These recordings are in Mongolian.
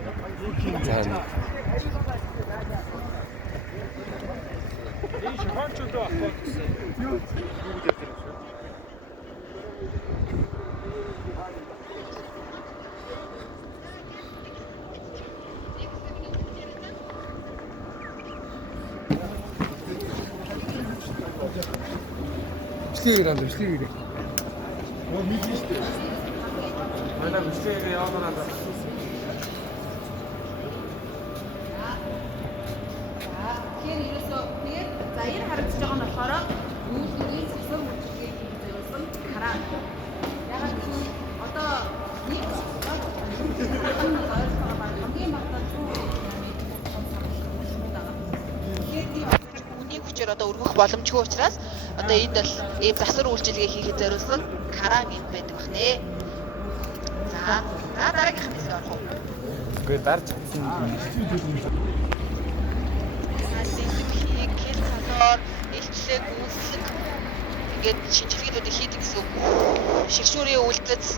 Bisley. Манай бичлэгийг явуулаад байна. Тэгэхээр ерөөсөө тэгээд за энэ харагдаж байгаа нь болохоор үйлдвэрийн засвар үйлчилгээ зориулсан хараа. Ягаад гэвэл одоо нэг хамгийн багтаа үнийг хүчээр одоо өргөх боломжгүй учраас одоо энд бол ийм засвар үйлчилгээ хийхэд зориулсан хараа гэм байдаг бахнэ. За дараагийнх нь хэсэг орох уу? Гэхдээ дарж чадсан илчлэг үүслэг ингээд шинжилгээнүүдийг хийдэг гэсэн үг. Шигшүүрийн үйлдэл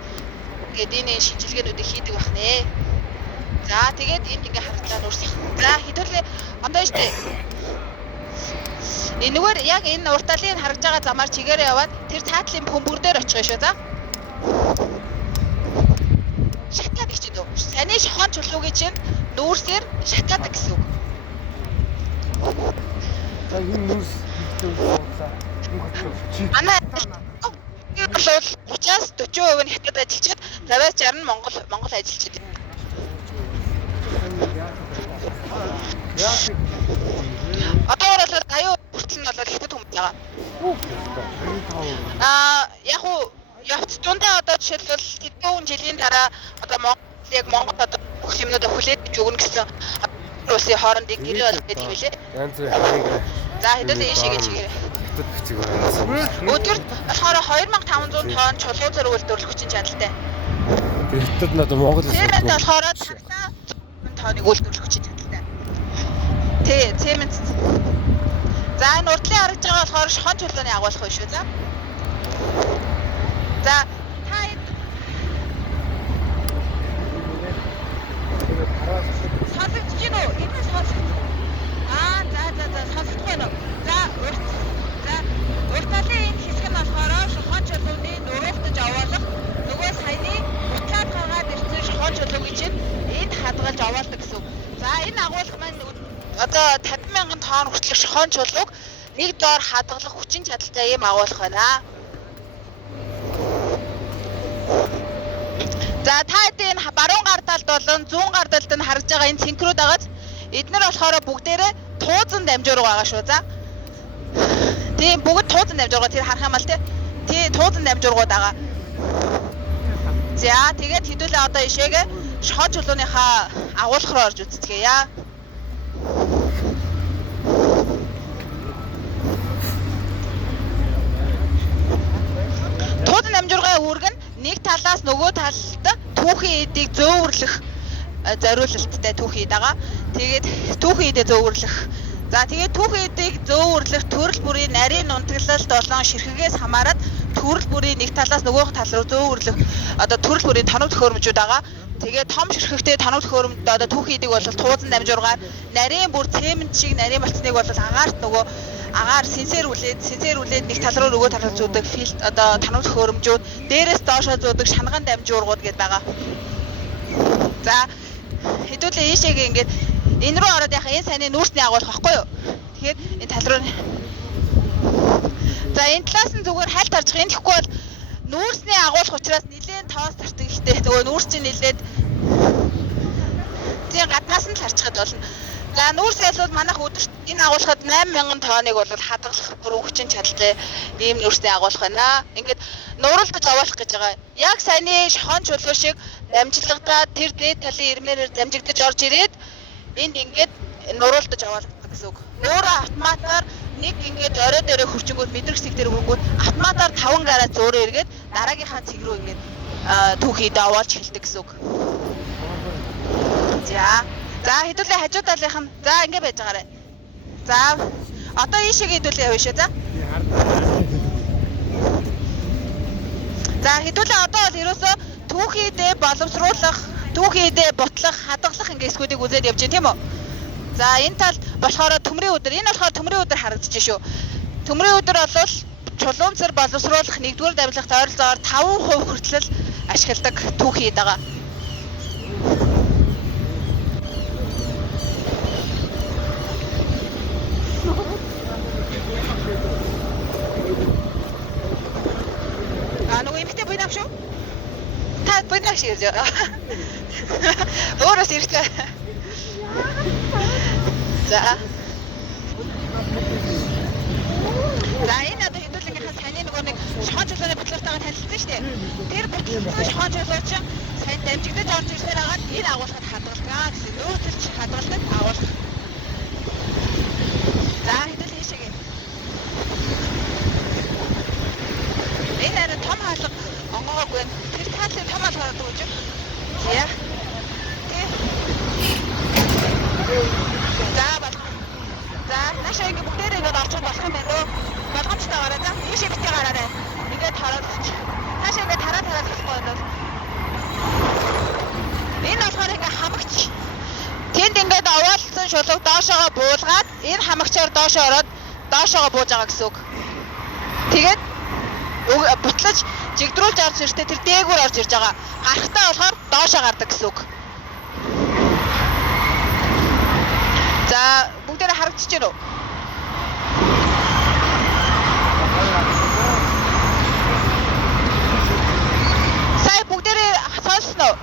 ингээд энэ шинжилгээнүүдийг хийдэг бахнэ. За тэгээд энд ингээ харагдаа нүүрсэх. За хэдүүлээ одоо штэ. Энэгээр яг энэ урталын харагдж байгаа замаар чигээрээ яваад тэр цаатлын бөмбөр дээр очих шүү за. Шатлаад ичээд үү. Саний шохон чулуугийн чинь нүүрсээр шатлаад гэсэн үг. За энэ нүрс Манай бол 30-аас 40% нь хятад ажиллаж, 50-аас 60 нь Монгол ажиллаж байна. Одоо бол аюу хүртэл нь бол хятад хүмүүс байгаа. Яг уу явц дундаа одоо жишээлбэл хэдэн жилийн дараа одоо Монгол одоо бүх юмнуудаа хүлээж өгнө гэсэн улсын хоорондын гэрээ бол гэдэг юм лээ. янз бүр харыг За хэдүүлээ ийшээ гэж чигээр. хятад бичиг байна. Өдөрт болохоор 2500 тонн чулуу зэрэг үйлдвэрлэх хүчин чадалтай. Тэр хятад нь одоо Монгол Цемент болохоор цагтаа 100 тонныг үйлдвэрлэх хүчин чадалтай. Цемент. За энэ урдлын харагдж байгаа болохоор шохон чулууны агуулах байна шүү. За та сонсогдож байна уу? Энэ сонсогдож. За сонсогдох байна уу? За урталын энэ хэсэг нь болохоор шохон чулууны нуруултаж аваалах нөгөө саяны бутлаад гаргаад ирсэн шохон чулуугийн чинь энд хадгалж аваалдаг гэсэн үг. За энэ агуулга маань одоо 50,000 тонн хүртэлх шохон чулууг нэг доор хадгалах хүчин чадалтай ийм агуулга байна. За та хэдийн баруун гар талд болон зүүн гар талд нь харж байгаа энэ цэнхрүүд агаад эднэр болохоор бүгдээрээ туузан дамжуурга байгаа шүү. За. Тийм бүгд туузан дамжуурга тэр харах юм бол тий туузан дамжуургууд байгаа. За тэгээд хэдүүлээ одоо ишээгээ шохон чулууныхаа агуулга руу орж үзцгээе. Туузан дамжуургын үүрэг нь нэг талаас нөгөө талд түүхийн эдийг зөөвөрлөх зориулалттай түүхий байгаа. Тэгээд түүхий эдээ зөөвөрлөх. За тэгээд түүхий эдийг зөөвөрлөх төрөл бүрийн нарийн нунтаглалт болон ширхэгээс хамаарат төрөл бүрийн нэг талаас нөгөө тал руу зөөвөрлөх одоо төрөл бүрийн тоног төхөөрөмжүүд байгаа. Тэгээд том ширхэгтэй тоног төхөөрөмж одоо түүхий эдийг бол туузан дамжуургаар нарийн бүр цемент шиг нарийн болцныг бол агаарт нөгөө агаар сэнсэрүүлээд нэг тал руу нөгөө тал руу зүүдэг фильт одоо тоног төхөөрөмжүүд дээрээс доошоо зүүдэг шанган дамжуургууд гэдээ байгаа. За хэдүүлээ ийшээгээ ингээд энэ рүү ороод яхаа энэ сайн нүүрсний агуулах байхгүй юу? Тэгэхээр энэ тал руу. За энэ талаас нь зүгээр хальт харж байгаа. Энэ тэгэхгүй бол нүүрсний агуулах учраас нэлээд тоос тартагтай. Нөгөө нүүрс чинь нэлээд тийм гаднаас нь л харчихад болно. За нүүрсээс бол манайх өдөрт энэ агуулгад 8,000 тонныг бол хадгалах бүрэн хүчин чадалтай ийм нүүрсний агуулах байна. Ингээд нуруулдаж аваалах гэж байгаа. Яг саяны шохон чулуу шиг дамжлагтаа тэр дээд талын ирмээрээр дамжигдаж орж ирээд энд ингээд нуруулдаж аваалдаг гэсэн үг. Өөрөө автоматар нэг ингээд орой дээрээ хурчингууд мэдрэг цэг дээр хөрөнгүүд автоматар 5 гараа зөөрөө эргээд дараагийнхаа цэг рүү ингээд түүхийд аваалж хэлдэг гэсэн үг. За хэдүүлээ хажуу талынх нь за ингээд байж байгаарай. За одоо ийшээгээ хэдүүлээ явъя шүү. За хэдүүлээ одоо бол ерөөсөө түүхийдээ боловсруулах түүхийдээ бутлах, хадгалах ингээ эсгүүдийг үзээд явж байна тийм үү? За энэ талд болохоор төмрийн өдөр. Энэ болохоор төмрийн өдөр харагдаж шүү. Төмрийн өдөр бол чулуунцар боловсруулах 1-р дамжлагт ойролцоогоор 5% хүртэл ашигладаг түүхий байгаа. Нөгөө эмхтэй буйнаа шүү. Та буйнаа шүү. Өөрөөс ирэхлээ. За. За энэ одоо хэдүүлгийнхаа саяны нөгөө нэг шохон чулууны бодлоготойгоо танилцсан шүү дээ. Тэр бодлоготой шохон чулуу чинь сайн дамжигдаж орж ирсээр хагаад энэ агуулгад хадгалгаа гэсэн. Нөөцөлж хадгалдаг агуулга. За хэдүүл хийшээгээ. Энэ арай том хаалга онгоогоогүй байна. Тэр таалын том хаалга гэдэг үү? Яа. За бат. За наашаа ингэ бүгдээрээ ингэ орчих болох юм байна лөө. Болгоомжтой гараа. За ийшээ битгий гараарай. Ингээд харуулж. Наашаа ингэ тараа болохгүй байна. Энэ болохоор ингэ хамагч. Тэнд ингээд овоолсон шулууг доошоогоо буулгаад энэ хамагчаар доошоо ороод доошоогоо бууж байгаа гэсэн үг. Тэгээд бутлаж жигдрүүлж орж ирэхдээ тэр дээгүүр орж ирж байгаа. Гарахтаа болохоор доошоо гардаг гэсэн үг. За бүгдээрээ харагдаж байна уу? Сая бүгдээрээ сонсноо.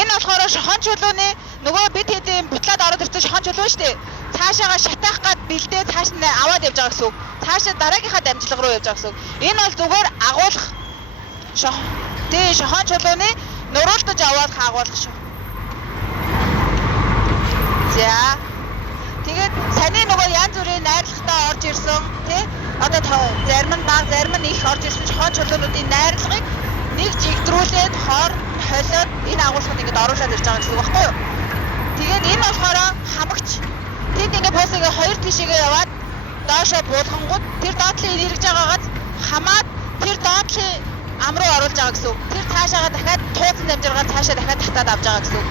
Энэ болохоор шохон чулууны нөгөө бид хэдийн бутлаад ороод ирсэн шохон чулуу шүү дээ. Цаашаага шатаах гад бэлдээ цааш нь аваад явж байгаа гэсэн үг. Цаашаа дараагийнхаа дамжлага руу явж байгаа гэсэн үг. Энэ бол зүгээр агуулах шохон чулууны нуруулдаж аваадах агуулах шүү. За. Тэгээд саяны нөгөө янз бүрийн найрлагатаа орж ирсэн тий одоо зарим нь баг зарим нь их орж ирсэн шохон чулуунуудын найрлагыг нэг жигдрүүлээд холиод энэ агуулгад ингэж оруулаад ирж байгаа гэсэн үг байхгүй юу? Тэгээд энэ болохоор хамагч тэнд ингэ босыг хоёр тишээгээ яваад доошоо буулгангууд тэр доотлын ирж байгаагаас хамаад тэр доотлын ам руу оруулж байгаа гэсэн үг. Тэр цаашаага дахиад тууцсан дамжиргаар цаашаа дахиад татаад авч байгаа гэсэн үг.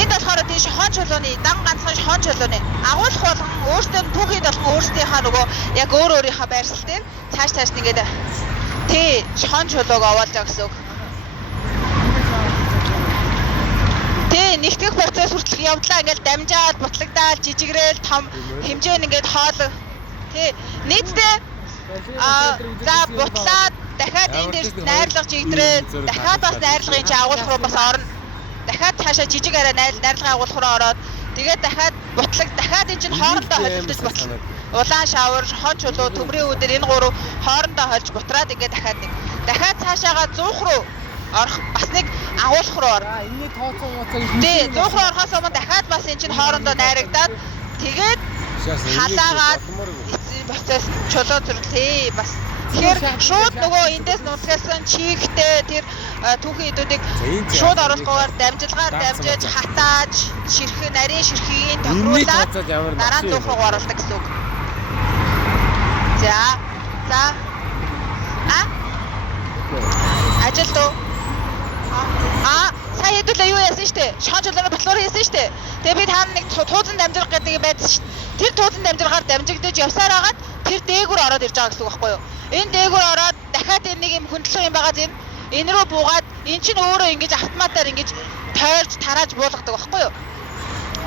Энд болохоор тийм шохон чулууны дан ганцхан шохон чулууны агуулх болгон өөртөө түүхийд болгон өөрсдийнхаа нөгөө яг өөрийнхөө байршил дээр цааш нэгээд тий шохон чулууг овоолж байгаа гэсэн үг. Тий нэгтгэх процесс хүртэл явдлаа ингээл дамжаад бутлагдаад жижигрээл том хэмжээнд ингээд хоол тий нийтдээ за бутлаад дахиад энэ дээр найрлага жигдрээд дахиад бас найрлагын чи агуулх руу бас орно. Дахиад цаашаа жижиг арай найрлагын агуулх руу ороод тэгээд дахиад бутлаг дахиад энэ чинь хоорондоо холилдож бутлаа. Улаан шавар, хон чулуу, төмрийн өдөр энэ гурав хоорондоо холж бутраад ингээд дахиад цаашаага 100 руу орох бас нэг агуулх руу ор. Энэний тооцоо моцоо тий 100 руу орохоос өмнө дахиад бас энэ чинь хоорондоо найрагдаад тэгээд халаагаад процесс нь чулуу зүрлээ бас. Тэгэхээр шууд нөгөө эндээс нутгасан чигтэй тэр түүхийн эдүүдийг шууд оруулахгүйгээр дамжилгаар дамжиж хатааж ширхэг нарийн ширхгийг тохируулаад дараа нь зүүх рүү оруулдаг гэсэн үг. За. Ажил дөө. Сая хэдүүлээ юу яасан штэ? Шохон чулууны бодлоор хийсэн штэ. Тэгээ би таана нэг тууцан дамжирах гэдэг юм байсан штэ. Тэр тууцан дамжиргаар дамжигдаж явсаар хагаад тэр дээгүүр ороод ирж байгаа гэсэн үг байхгүй юу? Энэ дээгүүр ороод дахиад энэ нэг юм хөндлөн юм байгаа зэн энэ рүү буугаад эн чинь өөрөө ингэж автоматар ингэж тойрж тарааж буулгадаг байхгүй юу?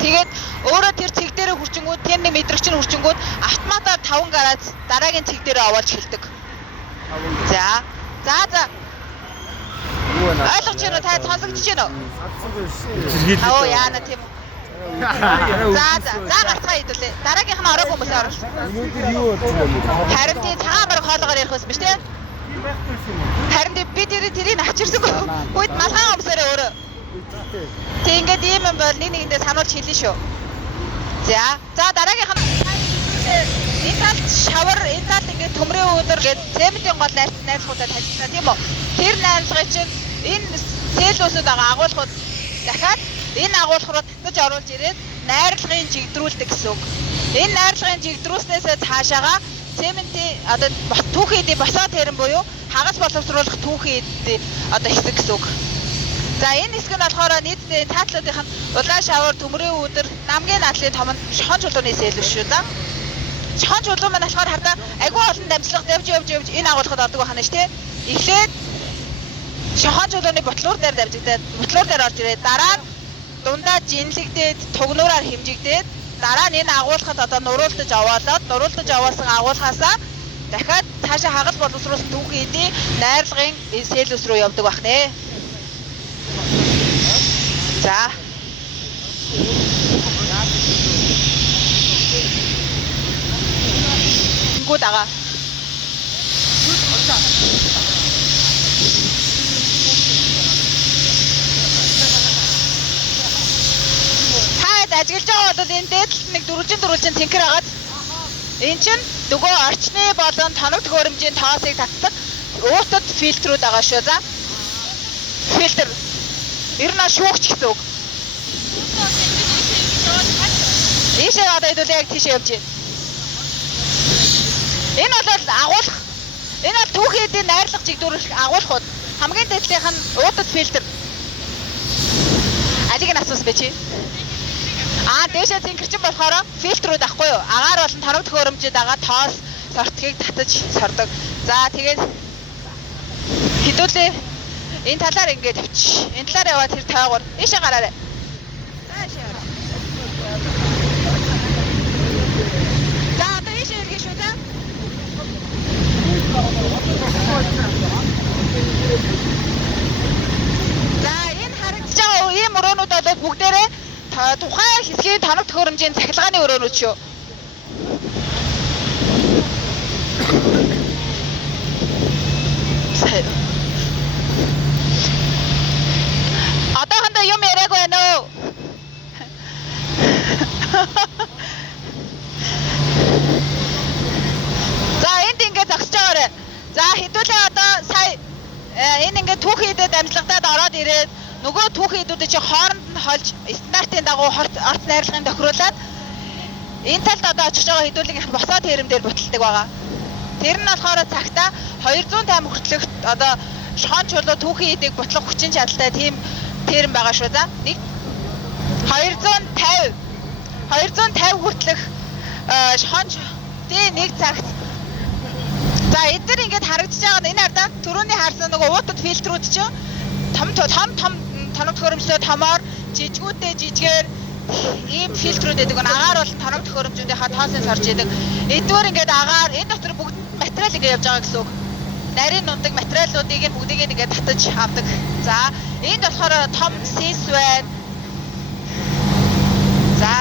Тэгээд өөрөө тэр цэг дээрээ хүрчингүүд тэр нэг мэдрэгч нь хүрчингүүд автоматар 5 гараад дараагийн цэг дээрээ овоолж хэлдэг. За. Ойлгож байна уу? Та сонсогдож байна уу? Оо яана тийм үү. За гарцгаа хэдүүлээ. Дараагийнх нь ороогүй хүмүүс орно. Харин тий цагаан бараг хоолоогоор ярих байсан биз дээ. Харин би тэрийг авчирсангүй. Гүйд малгай өмсөрөө өөрөө. Тэг ингээд ийм юм бол нэгэндээ сануулж хэлнэ шүү. За дараагийнх нь энэ талд шавар, энэ талд ингээд төмрийн өдөр гээд цементийн гол найрлагуудад танилцсан тийм үү? Тэр найрлагыг чинь энэ сэлүүсүүд байгаа агуулгууд дахиад энэ агуулга руу татаж оруулж ирээд найрлагын жигдрүүлдэг гэсэн үг. Энэ найрлагын жигдрүүлснээс цаашаага цементийн одоо түүхийдээ босоо тэрэн буюу хагас боловсруулах түүхий одоо хэсэг гэсэн үг. За энэ хэсэг нь болохоор нийтдээ таатлуудынх нь улаан шавар төмрийн өдөр намгийн нааллын томонд шохон чулууны сэлвэр шүү да. Шохон чулуу маань болохоор хардаа агүй олон дамжлага явж энэ агуулгад ордог байна ш тий. Эхлээд шохон чулууны ботлуур дээр дамжигдаад ботлуур дээр орж ирээд дараа нь дундаа жинлэгдээд тугнуураар хэмжигдээд дараа нь энэ агуулгад одоо нуруулдаж аваасан агуулгаасаа дахиад цаашаа хагас боловсруулсан түүхийн эдийн найрлагын сэлвэс рүү явдаг байх нэ. За. Гүд ага. Ажиглаж байгаа бол энэ дээдлэлт нэг дөрвөлжин цэнхэр агаад энэ чинь нөгөө орчны болон тоног төхөөрөмжийн тоосыг татдаг уутад фильтрүүд байгаа шүү. За. Фильтр. Ер нь шүүгч гэсэн үг. Ийшээ одоо хэдүүлээ яг тийшээ явж байна. Энэ бол агуулга. Энэ бол түүхийн эдийн найрлага чигдүүрэх агуулгууд. Хамгийн дээдлийнх нь уутад фильтр. Алиг нь асуусан бэ чи? Дээшээ цэнхэрчин болохоор фильтрүүд ахгүй юу? Агаар болон тоног төхөөрөмжөд байгаа тоос сортгийг татаж сордог. За тэгээд хэдүүлээ энэ талаар ингээд тавьчих. Энэ талаар яваад тэр тойгоор ийшээ гараарай. Заашаа. За одоо ийшээ иргэн шүү да. За энэ харагдаж байгаа ийм өрөөнүүд бол бүгдээрээ тухайн хэсгийн тоног төхөөрөмжийн цахилгааны өрөөнүүд шүү. Одоохондоо юм яриаг байна уу? За энд ингээд зогсож байгаарай. За хэдүүлээ одоо сая энэ ингээд түүхийн эдэд амжилтад ороод ирээд нөгөө түүхийн эдүүдийг чи хооронд нь холж стандартын дагуу орц найрлагын тохируулаад энэ талд одоо очих байгаа хэдүүлэг босоо тэрэм дээр буталдаг байгаа. Тэр нь болохоор цагтаа 250 хүртэлх одоо шохон чулуу түүхийн эдэг бутлах хүчин чадалтай тийм тэрэм байгаа шүү. За нэг 250 хүртэлх шохон нэг цагт. За эдгээр ингээд харагдаж байгаа нь энэ ардаа түрүүний харсан нөгөө уутад фильтрүүд чинь том тоног төхөөрөмжтэй томоор жижигүүдтэй жижигээр ийм фильтрүүд гэдэг нь агаар бол тоног төхөөрөмжүүдийнхаа тоосын сорж идэг. Эдгээр ингээд агаар энэ дотор бүгд материал ингээд явж байгаа гэсэн үг. Нарийн нундаг материалуудыг нь бүгдийг ингээд татаж авдаг. За энд болохоор том сис байна. За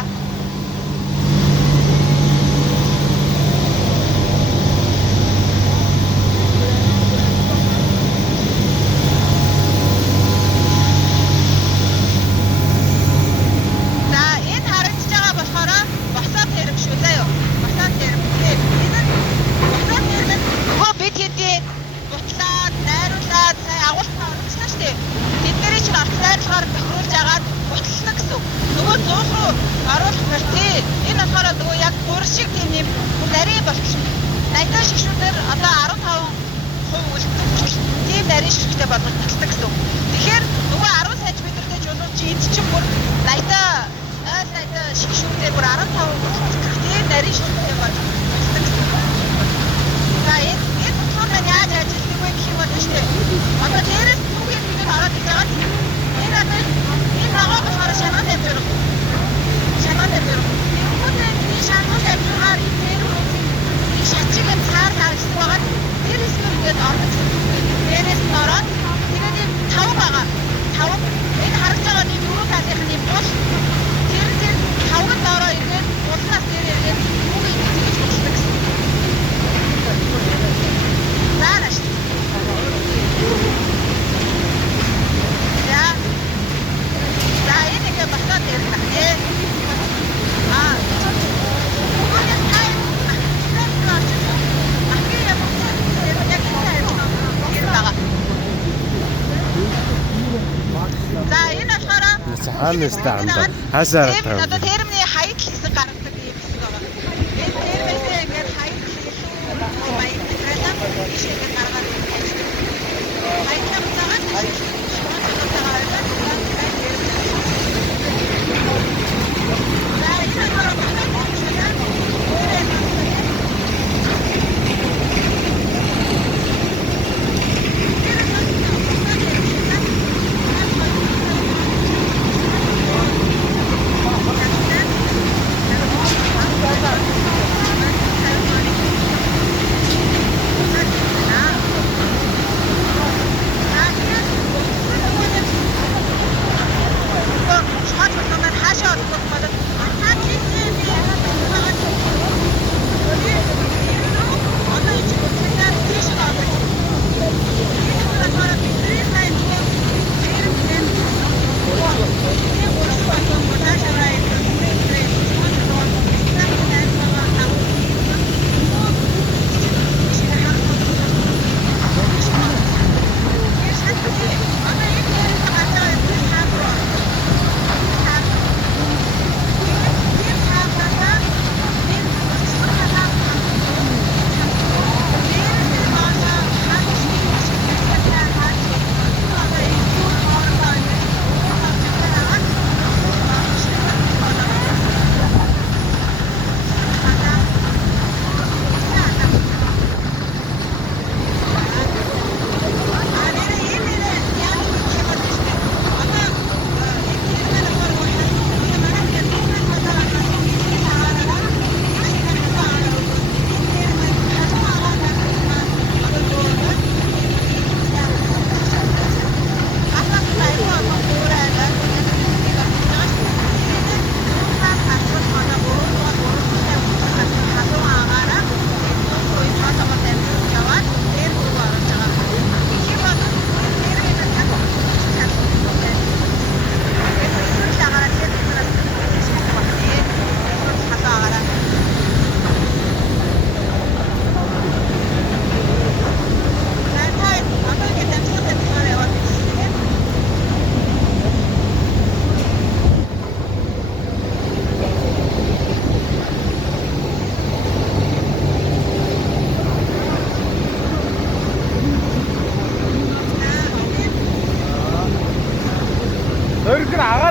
Хаанастай хамдаа хаасаар тавь. Одоо термний хаяг хэсэг гаргадаг юм шиг байгаа. Энэ термээсээ ингээд хаяг хэсэг баян материалаа бишээ гаргаад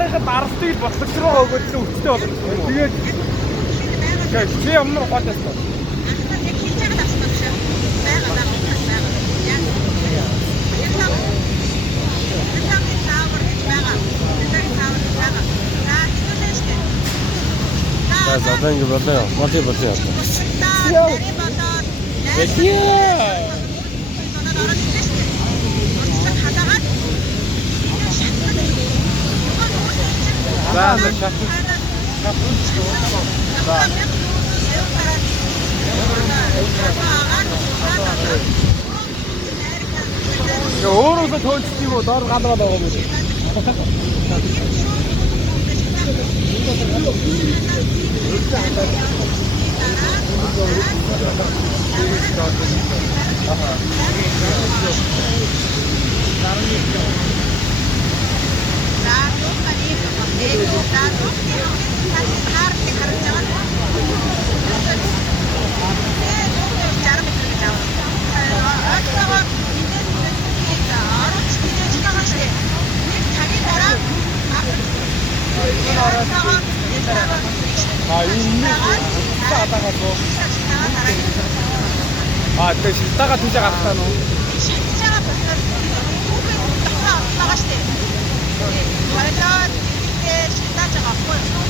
Гарынхад арстыг бодлогчроо өгөөд л өвчтэй болох. Тэгээд чи ямар гол байсан. За ингэ болоо. Моли болоо. За шат. Өөрөөсөө тоочдгийг уу доор галгаад байгаа юм уу? Тэгээ шилтаага тийж гаргатаа нөө. шатчаага болохоор тухайн байгаа штэ. Барилаад тэгээд шатааж байгаа байхгүй юу?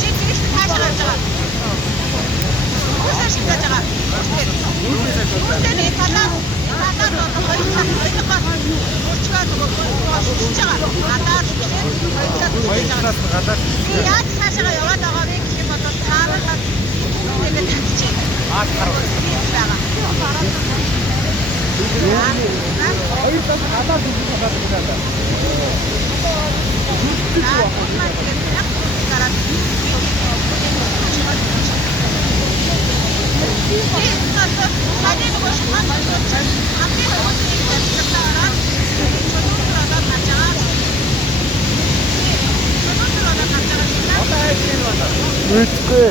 Чи тэгж тааш гарч байгаа. Үсээ шатааж байгаа. Үсээ талаас хоёр талаас яаж цаашаа яваад байгаа вэ гэх юм бол таараа тэгээд тавьчих. Аас хараа. Хоёр тал хадаад байгаа. Үгүй.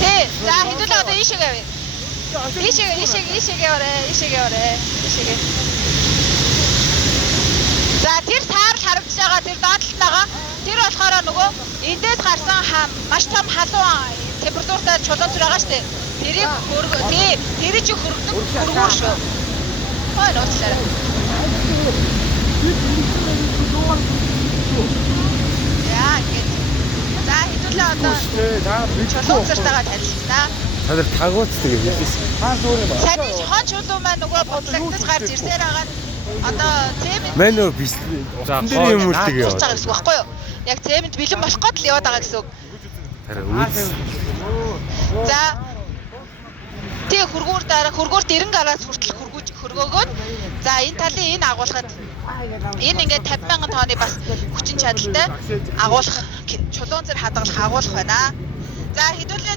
Тий, за хэдүүлээ одоо ийшээ явъя. Ийшээ яваарэ. За тэр таар харагдаж байгаа тэр доотлолт байгаа. Тэр болохоор нөгөө эндээс гарсан маш том халуун температуртай чулуунч байгаа штэ. Тэрийг тэр чи хөргөө шүү. Хой нууцлаарай. Яа гэж. За хэдүүлээ одоо чулуунцтайгаа танилцлаа. Та тагууцдаг юм биш. Хаа зүгээр ба. Сарын хон чулуу маань нөгөө бодлогдож гарч ирсээр байгаа. Одоо цемент Мэн нөө биш. За Тэр юм үлдэг яа. болж байгаа гэсэн үг байхгүй юу? Яг цемент бэлэн болох гээд л яваад байгаа гэсэн үг. Харин үз. За тий хөргөөр 90 гараас хүртэл хөргөөгөөд за энэ талын энэ агуулгад энэ ингээд 50,000 тонны бас хүчин чадалтай агуулах чулуун зэр хадгалах агуулах байна. За хэдүүлээ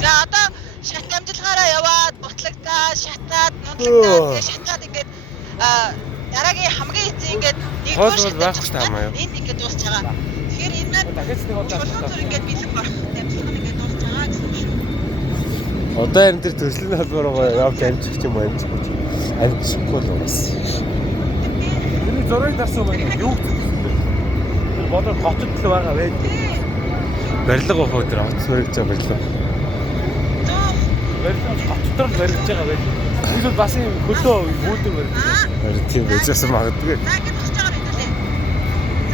за одоо шат амжилгаараа яваад ботлогдаа шатаад нунлагдаа шатаад ингээд дараагийн хамгийн эцэг ингээд нэгдүгээр шатаж энд ингээд дуусч байгаа. Тэгэхээр энэ маань чулуун зэр ингээд бэлэн болох дамжлага ингээд дуусч байгаа гэсэн үг шүү. Одоо энэ төр төслийн холбоороо явж амжих юм амжихгүй. Амжихгүй л уус. Тэрний зургийг дарсан байна. Юу гэсэн бэ? Бодоо хотод л байгаа байд. Барилга авах өдөр авц мөрөж байгаа барилга. Барилга хотод л барилж байгаа байд. Эсвэл бас юм хөлөө үүдэн барилж. Харин тийм байжсэн магадгүй. За ингэж босч байгаа хэвлээ.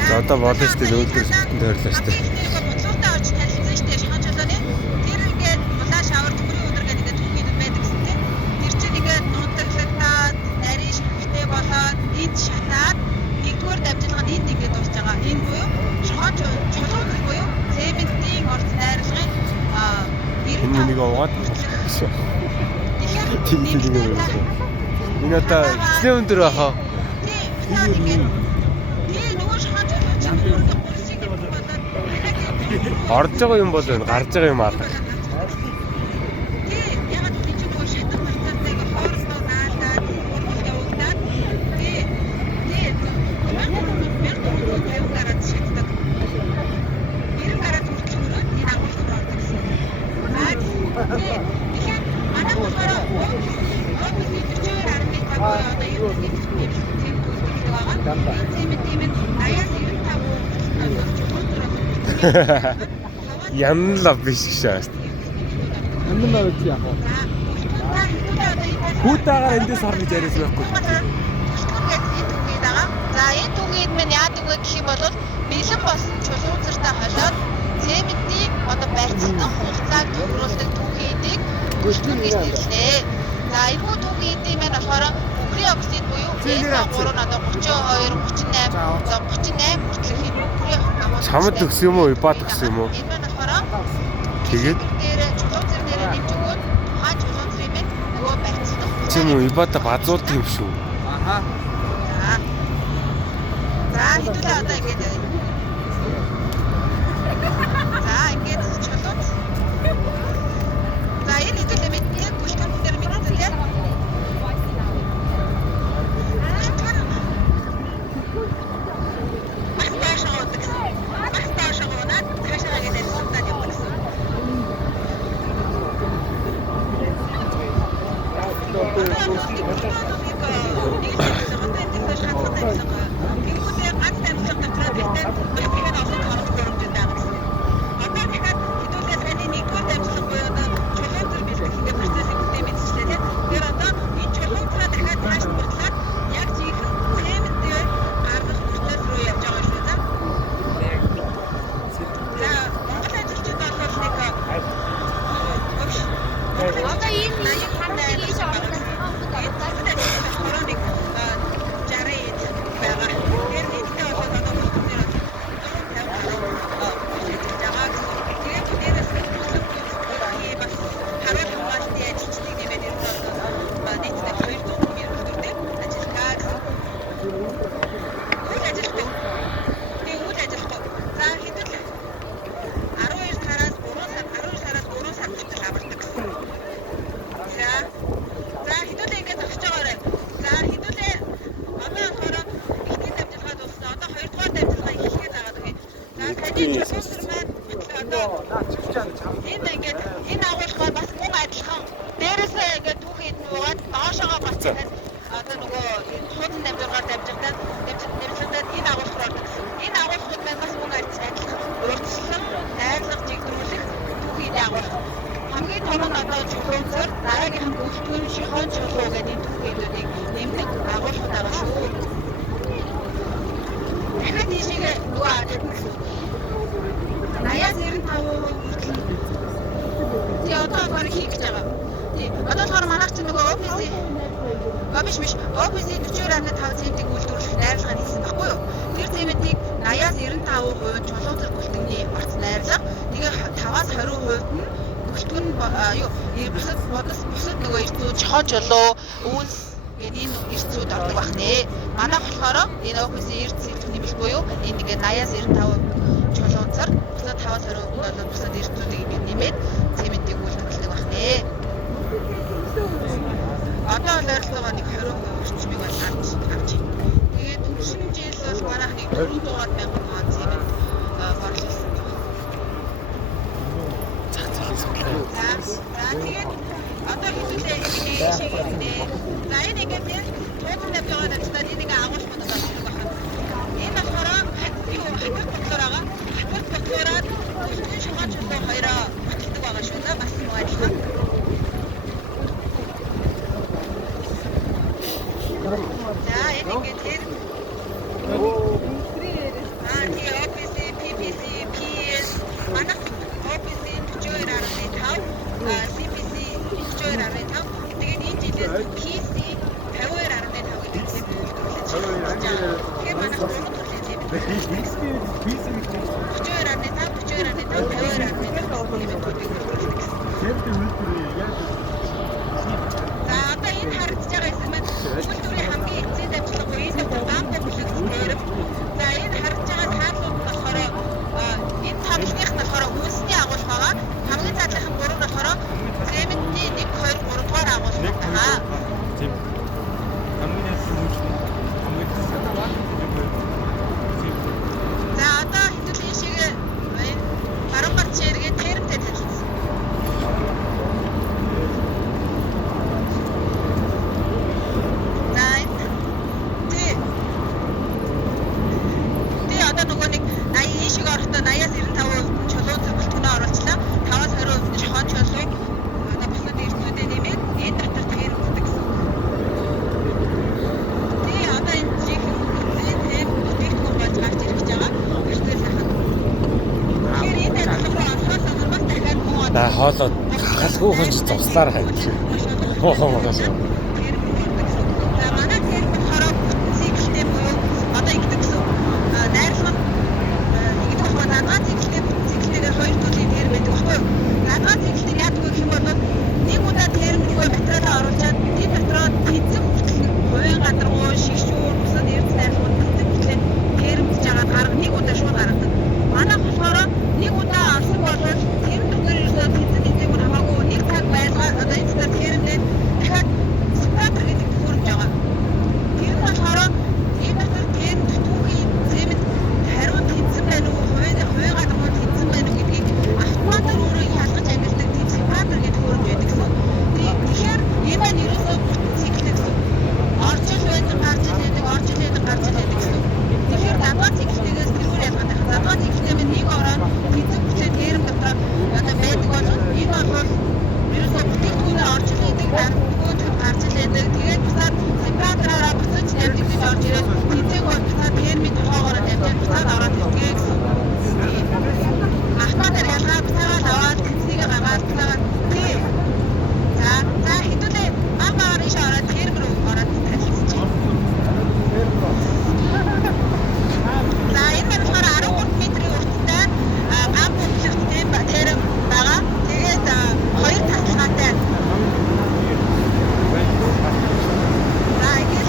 За одоо болно шүү дээ өөдөр сүтэн тойрлоо шүү дээ. Бодлоготой орж танилцсан шүү дээ шахан чулууны. Тэр ингээд улаан шавар төмрийн өдөр гэдэг ингээд түүхийд байдаг гэсэн тийм. Тэр чинь ингээд нууцлаглагдаад нарийн шавхтай болоод энд шатаад нэгдүгээр дамжлаганд энд ингээд дуусч байгаа. Энэ буюу шахан чулуун буюу цементийн орц найрлагын Энэ нэг аваад энэ одоо хичнээн өндөр баха. Орж байгаа юм бол гарч байгаа юм алга. Янла биш шээс. Амин байвал яах вэ? Хүүтэйгээр эндээс харна гэж яриад байхгүй. За энэ түүхийд минь яадаг вэ гэх юм бол бэлэн болсон чулуунцартай холиод цементийг одоо барьцсан хугацааг төвлөрүүлдэг түүхийдийг гүшгэн гэж нэрлэнэ. За энэ түүхийдийн маань болохоор үхрийн оксид буюу SO3 нь одоо 32, 38, одоо 38 хүртэл хин үхрийн агуулга. Чамд өгсөн юм уу? Ибад өгсөн юм уу? Энэ маань болохоор Тэгээд дээр чулуунцар дээр нэмж өгөөд тухайн чулуунцрын минь нөгөө барьцсан. чим үү? Ибада базуулт юм шүү. Аха. За хэдүүлээ одоо ингэж. За ингэж чулууц. За энэ хэдүүлээ мэдээ гүшгэн дээр мэдээ тийм. Энэ агуулгаар бас мөн адилхан. Дээрээсээ ингээд түүхийд нуугаад доошоогоо бацсан. Одоо нөгөө хуудас дамжуулгаар дамжуулаад энэ агуулгаар гэсэн. Энэ агуулгууд маань бас мөн адилхан. Өөрчлөлт, найрлага чиглүүлэх түүхийд агуулга. Хамгийн том нь одоо чулуунцар, дараагийн бүлтгэн шихон чулуу гэдэг түүхийдүүдийг нэмдэг агуулгууд байгаа шүү. Дахиад ийшээ нөгөө адилхан. 80-95% тий одоо баг хийх гэж байгаа. Тий одоо болохоор манайх чинь нөгөө OPC 42.5 центиг үйлдвэрлэх найрлагыг хийсэн байхгүй юу? Тэр цементийг 80-95% чулуунцар бүлтгэний орц найрлага. Тэгээ 5-20% нь бүлтгэн бусад нөгөө эрдүүд чохоо чулуу, үүнс гэдэг энэ эрдүүд ордог байх нэ. Манайх болохоор энэ OPC 90 центиг нэмэлт буюу энэ ингээ 80-95% чулуунцар 5-20% бол бусад эрдүүдийг ингэ нэмээд цементийг үйлдвэрлэдэг байх нэ. Одоо л ойролцоогоо нэг 20% орчмыг бол авч байна. Тэгээд өнгөрсөн жил бол манайх нэг 400,000 тонн цемент борлуулсан байна. За тэгээд одоо хэдүүлээ шийдээ. За энэ ингээд тууган тавьж байгаа дацтаад энийг агуулмууд одоо хийх байна. Энэ болохоор хатар бодлороо хатар бүлтгэн шугаач чулуу хоёроо баталдаг байгаа шүү дээ. Бас нэг адилхан. За энэ ингээд тэр тий OPC, PPC, PS манайх OPC 42.5, CPC 42.5. Тэгээд энэ жилээс PC 52.5 гэдэг цемент үйлдвэрлэж байна. Тэгээд манайх гурван төрлийн цемент За одоо энэ харагдаж байгаа хэсэг маань үйлдвэрийн хамгийн эцсийн дамжлага буюу энэ бамбо бүлэгдсэн дээрв. За энэ харагдаж байгаа таалууд болохоор энэ таалных нь болохоор үнсний агуулга байгаа. Хамгийн цаатлах нь 3 болохоор цементний 1, 2, 3 дугаар агуулга байгаа. Тийм. Хамгийн яасан юм чинь хамгийн цаатаа. За одоо хэдүүлээ шиг энэ баруун гарч иргээ тэрмтэй танилцсан. хоолоо халгүй хонж зовслаар хайж. Бохоо могоос. Манай тэр болохоор циклтэй буюу одоо ингэдэг гэсэн. Найрлага ингэдэг болохоор надад циклтэйгээр хоёр төрлийн тэр байдаг байхгүй юу? Надад циклтэй яадаг гэх юм бол нэг удаа тэр нөгөө материалаа оруулаад тэр материал эзэн хувийн гадаргуу шигшүүр бусад эрдэс найрлагууд эзэн бүтлээ тэрэмж жагаад гарга нэг удаа шууд гаргадаг. Манай болохоор нэг удаа орсон бол тэр дүгээр ерөөсөө эзэн эзэмгээр хамаагүй нэг цаг байлгаа одоо эзэн тэрэмдээ дахиад спратер гэдэг төхөөрөмж байгаа. Тэр нь болохоор энэ дотор тэр түүхийн зэмэд хариу тэнцэн байна уу хувийн гадаргуу тэнцэн байна уу гэдгийг автоматар өөрөө ялгаж ангилдаг тийм спратер гэдэг төхөөрөмж байдаг гэсэн. Тэгэхээр энэ маань ерөөсөө циклтэй гэсэн. Орж ил байдаг, гарч ил байдаг, орж ил байдаг, гарч ил байдаг гэсэн. Тэгэхээр задгаа циклтэйгээс тэрүүр ялгаад байна. Задгаа циклтэй минь нэг ороод эзэн бүтээн тэрэм дотор одоо байдаг бол энэ бол ерөөсөө бүтээгдэхүүнээ орж ил байдаг, нөгөө төр гарч ил байдаг. Тэгээд бусаад температураараа буцаж тавьдаг гэж орж ирээд эзэг бол бусаад термийн тухайгаар тавьдаг бусаад ороод ирдэг гэсэн. Автоматар ялгаа бусаагаар аваад эзнийг гаргаад бусаагаар тийм. За хэдүүлээ мамаар иш ороод терм рүү ороод тавьчихсан. За энэ маань болохоор 13 метрийн урттай гам бүтлэгтэй тэрэм байгаа. Тэгээд хоёр тасалгаатай. За ингэж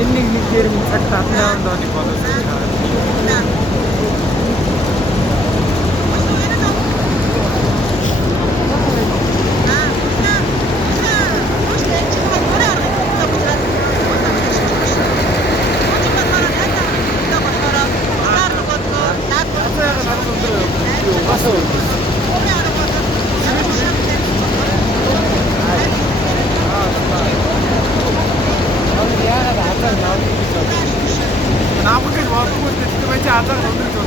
Энэ нэг тэрэм цаг 75 дооны боловсон. Намайг бодгоо гэдэг байж азар өндөр жоо.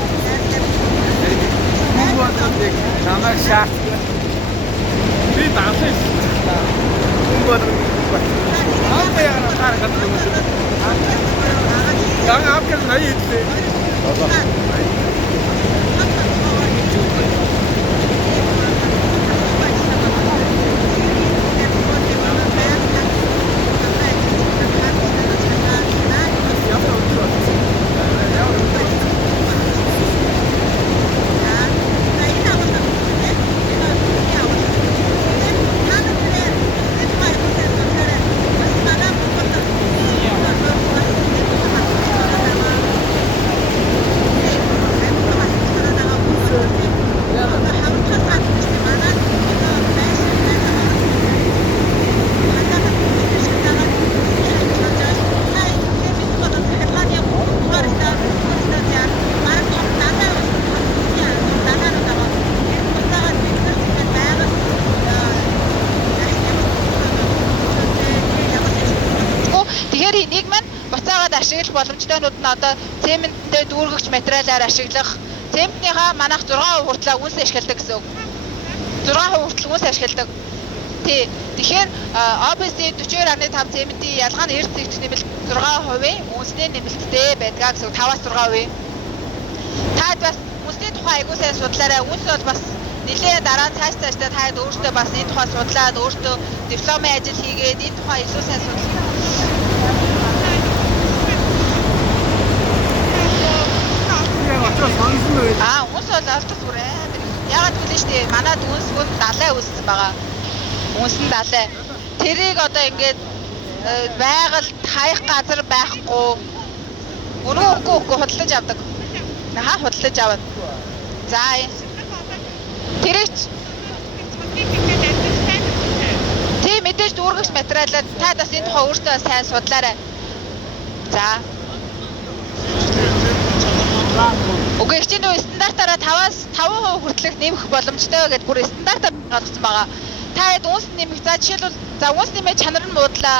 Муу болдог намайг шаард. Би даасан. Мөнгө аа яа хараад байна. Ганг авкал най идлээ. ашиглах боломжтойнууд нь одоо цементтэй дүүргэгч материалаар ашиглах, цементийнхаа манайх 6% хүртэл үнс ашигладаг гэсэн үг. 6% хүртэл үнс ашигладаг. Тий. Тэгэхээр OBC 42.5 цементийн ялгаа нь эрс зэгч нэмэлт 6% үнсний нэмэлттэй байдаг гэсэн үг. 5-6%. Таад бас үнсний тухай айгуу сайн судлаарай. Үнс бол бас нэлээ дараа цаашдаа та өөртөө бас энэ тухай судлаад өөртөө дипломын ажил хийгээд энэ тухай илүү сайн судлах. Хүмүүс бол олдол бүр амар. Ягаад гэвэл шүү дээ манай дүнсгүүд далай үүссэн байгаа. Үнсэн далай. Тэрийг одоо ингээд байгальд хаях газар байхгүй. Өргөө худалдаж авдаг. Хаа худалдаж аваад. За тэрэгч тийм мэдээж дүүргэж материалаа та бас энэ тухай өөртөө сайн судлаарай. За. Окей, чинь нөө стандартаараа 5-аас 5% хүртэлх нэмэх боломжтой гэдээ бүр стандартаар гаргасан байгаа. Та хэд үнс нэмэх за жишээлбэл за үнс нэмэх чанар нь муудлаа.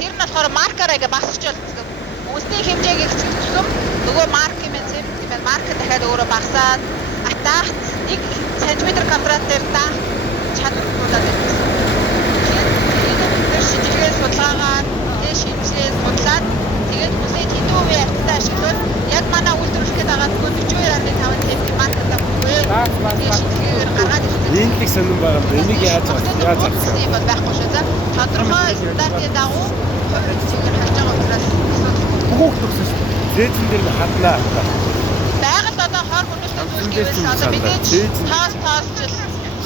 Тэр нь болохоор маркераа ингээ багасч болдог. Үнсний хэмжээг ихсгэх тусам нөгөө марк юм энэ марк дахиад өөрөө багасаад атаах 1 см квадрат дээр даах чадварлуулаад байна. Тэр шийдвэрээ судалгаагаар шинжилгээ судлаад тэгээд хүсээд хэдэн үе артаа ашиглаад яг манай үйлдвэрлэхэд байгаа 42.5 тэмдэг маркетаа бүхвээ. Тэгээд шийдвэрээр гаргаад ирсэн. Энийг сонирн байгаа. Энийг яаж авсан юм бол байхгүй шүү. За тодорхой стандартын дагуу чигээр харж байгаа учраас бүгд төгсөн шүү. Зээдэн дээр хатнаа. Байгальд одоо хор хөнөөлтөд үзчихвэл одоо мэдээж тоосчл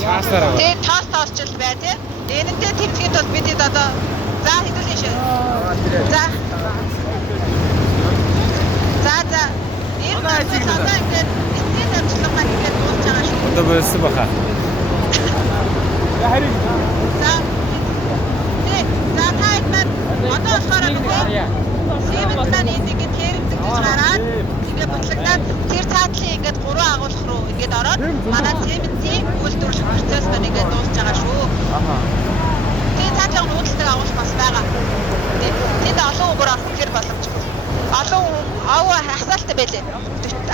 шаасараа. Тэгээд тоосчл бай тий. Энэнтэй тэмцэхэд бол бидэд одоо за хэдүүлээ шүү. За. Энэ бол одоо ингээд эцсийн амжилтаа хийгээд дуусч байгаа шүү. Одоо болсон баха. Харин. За. За таад маань одоо болохоор нөгөө Севент маань ингээд хэрэг гараад ингээд бодлогдаад тэр цаатлын ингээд 3 агуулах руу ингээд ороод манай Севентийн үйлдвэрлэх процесс маань ингээд дуусч байгаа шүү. Аха. Тэгээ цаатлын худалдаг агуулах бас байгаа. Тэнд олон хүн орох хэр боломжтой. Олон асаалттай байлээ.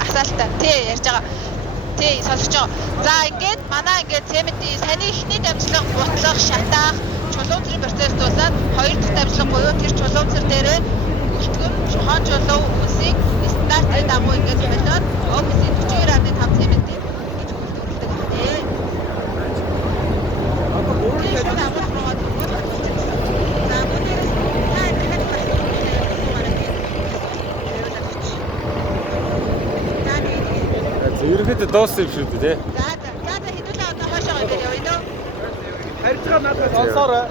Асаалттай. Тий ярьж байгаа. Тий сонсож байгаа. За ингээд манай ингээд цементийн саяны ихний дамжлага бутлах, шатаах, чулуунцрын процесс дуусаад хоёр дахь дамжлага буюу тэр чулуунцэр дээрээ үлтгэн шохон чулуу үсийг стандартын дагуу ингээд солиод офисын 42.5 цементийн гэж үйлдвэрлэдэг байна тий. Одоо өөрөө яг ерөнхийдөө дууссан юм шүү дээ тий. За хэдүүлээ одоо хоошоо ингээд явъя дөө. Харьцаа надад сонсоорой.